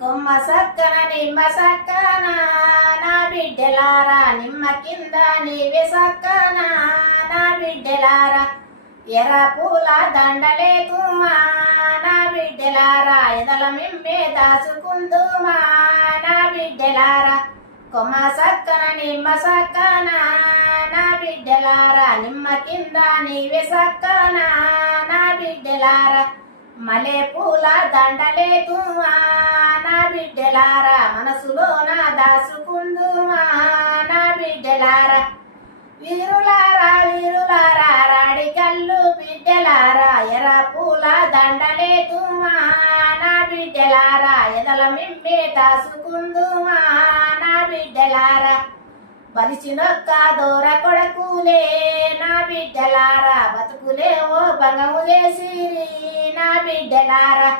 కొమ్మ సక్కన నిమ్మ సక్కన నా బిడ్డలారా నిమ్మ కింద నీవే సక్కన నా బిడ్డలారా ఎర్ర పూల దండలేకుమా నా బిడ్డలారా ఎదల మిమ్మే దాచుకుందుమా నా బిడ్డలారా కొమ్మ సక్కన నిమ్మ సక్కన నా బిడ్డలారా నిమ్మ కింద నీవే సక్కన నా బిడ్డలారా మలే పూల దండలేకుమా నా బిడ్డలారా మనసులోన దాసుకుందుమా నా బిడ్డలారా వీరులారా వీరులారా రాడి కల్లు బిడ్డలారా ఎర్ర పూల దండలేకుమా నా బిడ్డలారా ఎదల మిమ్మే దాసుకుందుమా నా బిడ్డలారా బలిసినొక్క దూర కొడకులే నా బిడ్డలారా బతుకులేవో భంగము చేసిరి నా బిడ్డలారా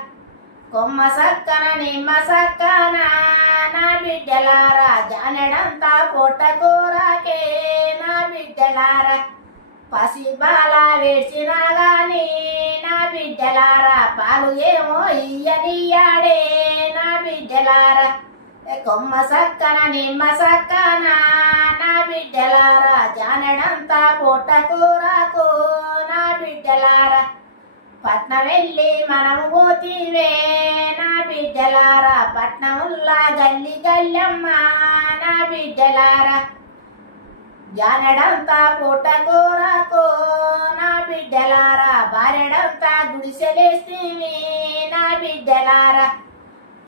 కొమ్మ సక్కన నిమ్మ సక్కన నా బిడ్డలారా జానెడంతా పొట్టకూరకే నా బిడ్డలారా పసి బాల వేడ్చినా గాని నా బిడ్డలారా పాలు ఏమో ఇయ్యనియాడే నా బిడ్డలారా కొమ్మ సక్కన నిమ్మ సక్కన నా బిడ్డలారా జానెడంతా పొట్టకూరకు నా బిడ్డలారా పట్నం వెళ్ళి మనము పోతివే నా బిడ్డలారా పట్నముల్లా గల్లి గల్లమ్మ నా బిడ్డలారా జానెడంతా పొట్టకూరకు నా బిడ్డలారా బారెడంతా గుడిసెలేస్తివి నా బిడ్డలారా